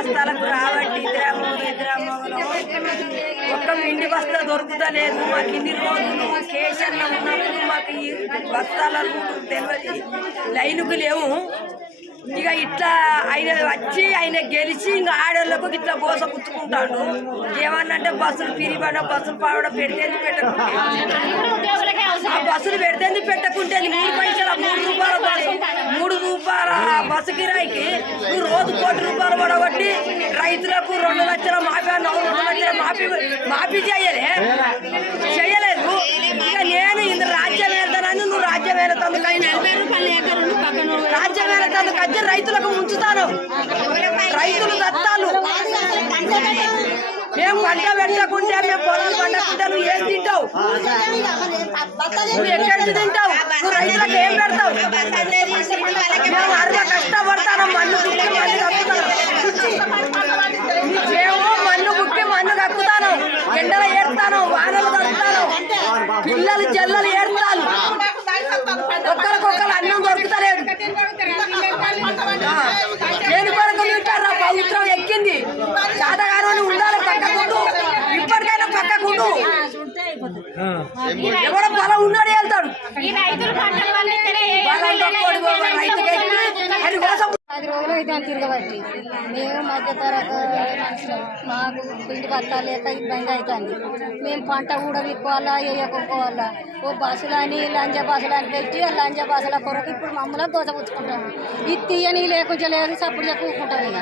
బస్తాలకు రాబట్టి ఇద్దరా మూడు ఇద్దరా మూడు ఒక్క పిండి బస్తా దొరుకుతలేదు మాకు ఇన్ని రోజులు కేసీఆర్లో ఉన్నప్పుడు మాకు ఈ బస్తాలలో తెలియదు లైన్కు లేవు. ఇక ఇట్లా ఆయన వచ్చి ఆయన గెలిచి ఇంకా ఆడోళ్ళకు ఇట్లా బోస పుచ్చుకుంటాడు. ఏమన్నంటే బస్సులు పిరిబడ బస్సులు పావడం పెడితేంది పెట్టకుంటే. బస్సులు పెడితేంది పెట్టకుంటే మూడు పైసల మూడు రూపాయల బస్సు కిరాయికి నువ్వు రోజు కోటి రూపాయలు పడబట్టి రైతులకు రెండు లక్షల మాఫీ అన్నావు రెండు లక్షల మాఫీ మాఫీ చేయలే. చేయలేదు. ఇక నేను ఇంత రాజ్యం వెళ్తానని నువ్వు రాజ్యం వెళ్తాను రాజ్యం వెళ్తాను కచ్చి రైతులకు ఉంచుతాను రైతులు దత్తాలు. మేము పంట పెట్టకుంటే మేము పొలాలు పండకుంటే నువ్వు ఏం తింటావు? నువ్వు ఎక్కడికి తింటావు? నువ్వు రైతులకు ఏం పెడతావు? పిల్లలు జల్లలు ఏడుతాను. ఒక్కరికొక్కరు అన్నం దొరుకుతలేదు దేని కొరకు తింటారు నా పవిత్రం ఎక్కింది. చాతగాను ఉండాలి పక్కకుండు ఇప్పటికైనా పక్కకుండు ఎవడో పొలం ఉన్నాడు వెళ్తాడు రైతులు అని తిరగబట్టి మేము మధ్య తరగతి మనుషులం. మాకు పిండి బత్తాలు లేక ఇబ్బంది అవుతుంది మేము పంట కూడా విక్కోవాలా వేయకపోవాలా ఓ బస్సులని లంజ బస్సులు అని పెట్టి ఆ లంజ బస్సుల కొరకు ఇప్పుడు మమ్మల్ని దోచపుచ్చుకుంటాము ఇది తీయని లేకుండా లేదు సప్పుడు కూకుంటాం ఇక.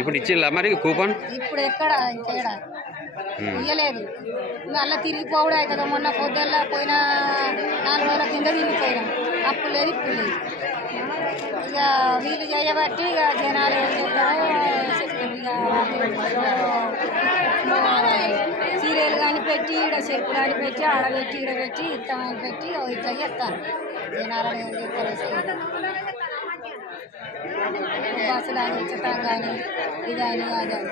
ఇప్పుడు ఇచ్చిల్లా మరి కూపన్? ఇప్పుడు ఎక్కడ? ఇంకేడా ఇయ్యలేదు. మళ్ళీ తిరిగిపోవడం అవుతుంది మొన్న పొద్దున్న పోయిన నాలుగు రోజుల కింద తిరిగిపోయినాం. అప్పుడు లేదు ఇప్పుడు లేదు. ఇక వీళ్ళు చేయబట్టి ఇక జనాలు ఏం చేస్తారో సీరియల్ కానీ పెట్టి ఇక్కడ చెరుపు కానీ పెట్టి ఆడబెట్టి ఇక్కడ పెట్టి ఇత్తమని పెట్టి ఇట్లా చేస్తారు. జనాలు ఏం చేస్తారో చేయరు. బస్సులు అని కానీ ఇదని అదని.